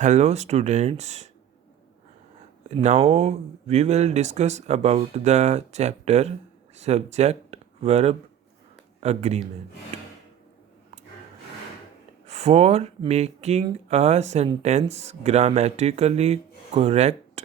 Hello students. Now we will discuss about the chapter subject verb agreement. For making a sentence grammatically correct,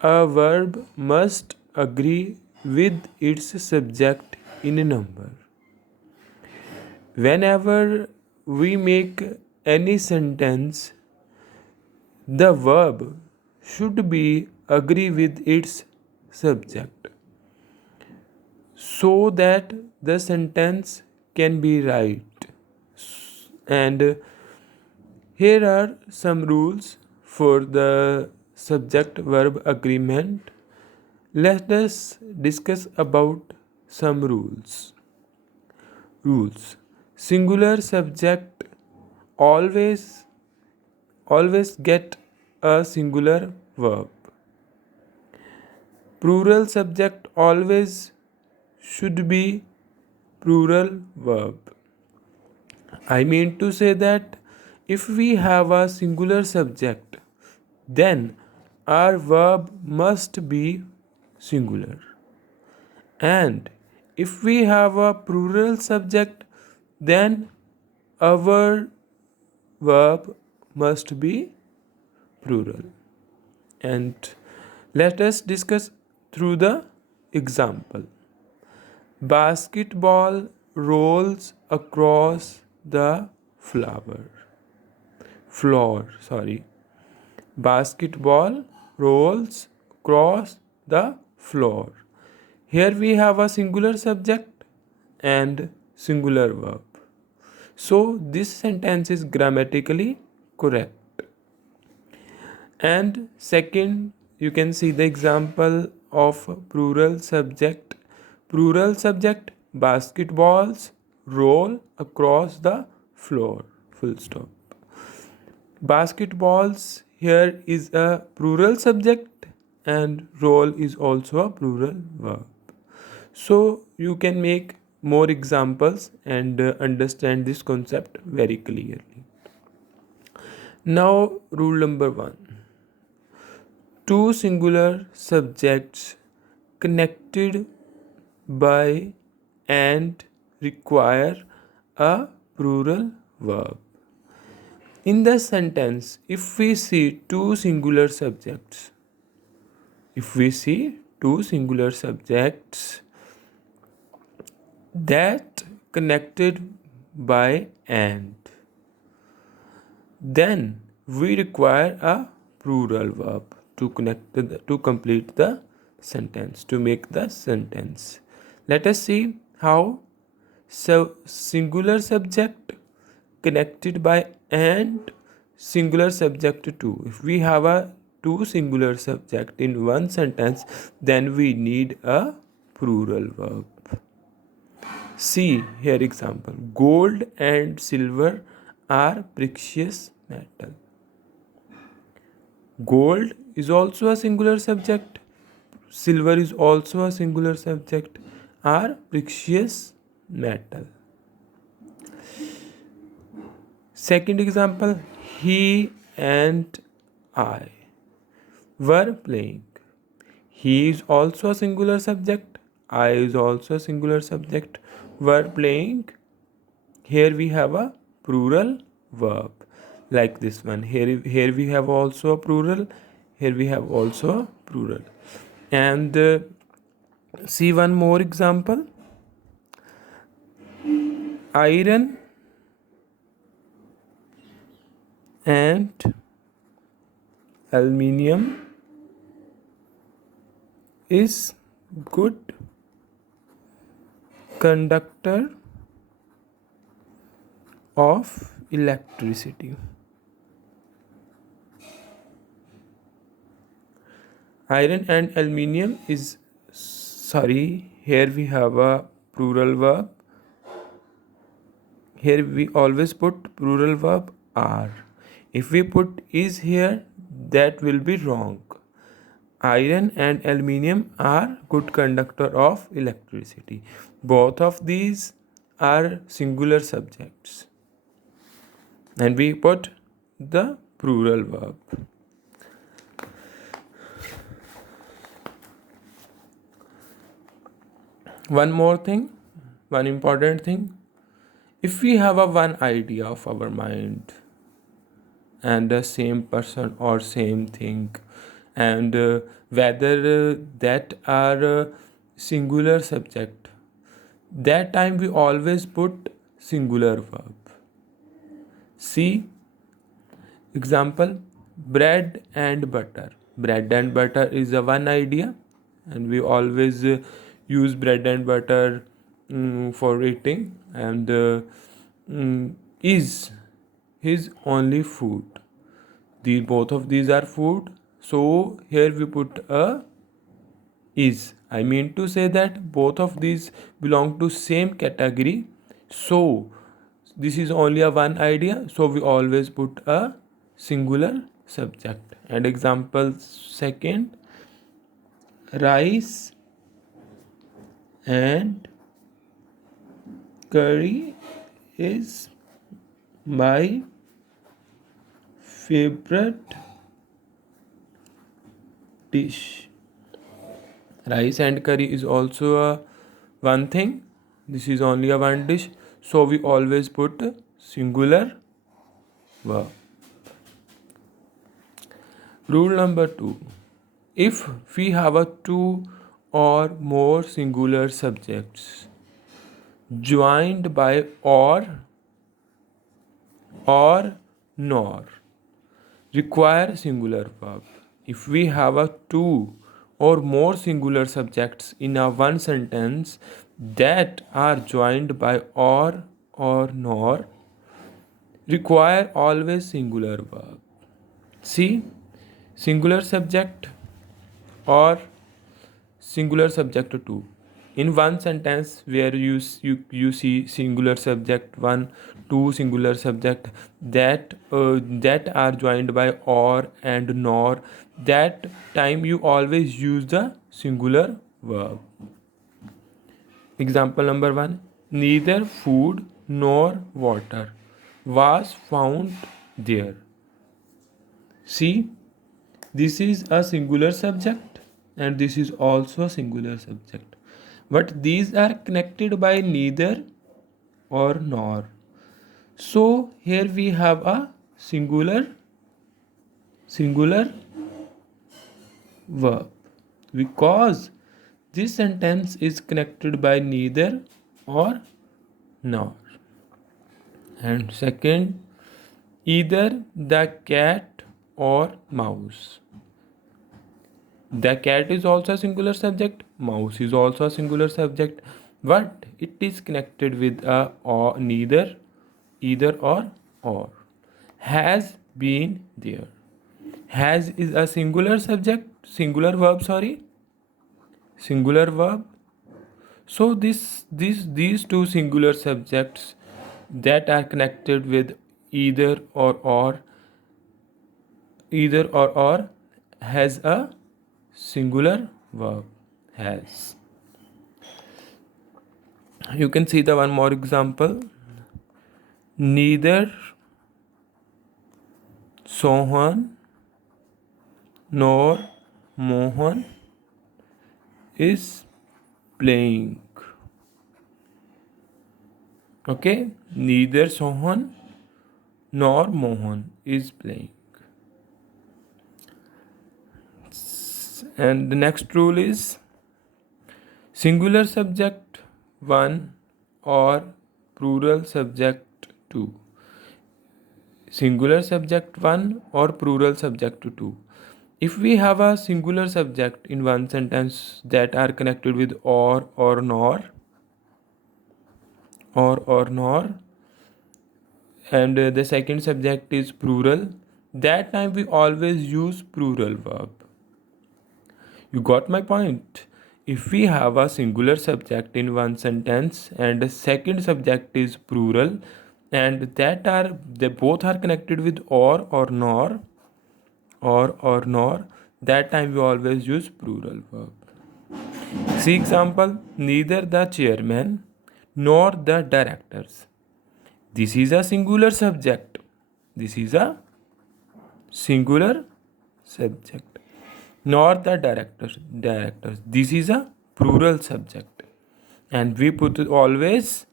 a verb must agree with its subject in a number. Whenever we make any sentence, the verb should be agree with its subject so that the sentence can be right. And here are some rules for the subject verb agreement. Let us discuss about some rules. Singular subject always get a singular verb. Plural subject always should be plural verb. I mean to say that if we have a singular subject, then our verb must be singular. And if we have a plural subject, then our verb must be plural. And let us discuss through the example. Basketball rolls across the floor. Basketball rolls across the floor. Here we have a singular subject and singular verb. So this sentence is grammatically correct. And second, you can see the example of plural subject. Plural subject, basketballs roll across the floor. Full stop. Basketballs here is a plural subject and roll is also a plural verb. So you can make more examples and understand this concept very clearly. Now, rule number 1. Two singular subjects connected by and require a plural verb. In the sentence, if we see two singular subjects that connected by and, then we require a plural verb to complete the sentence, to make the sentence. Let us see how. So singular subject connected by and singular subject to. If we have a two singular subject in one sentence, then we need a plural verb. See here example. Gold and silver are precious metal. Gold is also a singular subject. Silver is also a singular subject. Are precious metal. Second example, he and I were playing. He is also a singular subject. I is also a singular subject. Were playing. Here we have a plural verb like this one. Here we have also a plural. Here we have also a plural. And see one more example. Iron and aluminium is good conductor of electricity. Iron and aluminium is, here we have a plural verb. Here we always put plural verb are. If we put is here, that will be wrong. Iron and aluminium are good conductor of electricity. Both of these are singular subjects. And we put the plural verb. One more thing, one important thing. If we have a one idea of our mind and the same person or same thing, and whether that are singular subject, that time we always put singular verb. See, example, bread and butter. Bread and butter is a one idea, and we always use bread and butter for eating, and is his only food. Both of these are food, so here we put a is. I mean to say that both of these belong to same category, so this is only a one idea, so we always put a singular subject. And example second, rice and curry is my favorite dish. Rice and curry is also a one thing. This is only a one dish, so we always put singular verb. Rule number 2. If we have a two or more singular subjects joined by or nor, require singular verb. If we have a two or more singular subjects in a one sentence that are joined by or nor, require always singular verb. See, singular subject or singular subject 2. In one sentence where you see singular subject 1, 2 singular subject that are joined by or and nor, that time you always use the singular verb. Example number 1, neither food nor water was found there. See, this is a singular subject and this is also a singular subject, but these are connected by neither or nor. So here we have a singular verb because this sentence is connected by neither or nor. And second, either the cat or mouse. The cat is also a singular subject, mouse is also a singular subject, but it is connected with a or, neither, either or. Has been there. Has is a singular subject, singular verb, singular verb. So these two singular subjects that are connected with either or has a singular verb. Has. You can see the one more example. Neither Sohan nor Mohan is playing. Okay, neither Sohan nor Mohan is playing. And the next rule is singular subject 1 or plural subject 2. Singular subject 1 or plural subject 2. If we have a singular subject in one sentence that are connected with or nor, and the second subject is plural, that time we always use plural verb. You got my point? If we have a singular subject in one sentence and the second subject is plural, and they both are connected with or nor, that time we always use plural verb. See example, neither the chairman nor the directors. This is a singular subject. This is a singular subject, nor the directors. This is a plural subject, and we put always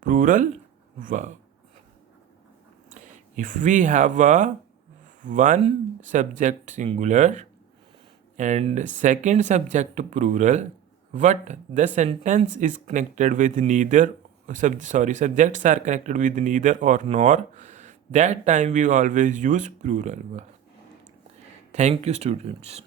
plural verb. If we have a one subject singular and second subject plural, what the sentence is connected with neither subjects are connected with neither or nor, that time we always use plural verb. Thank you, students.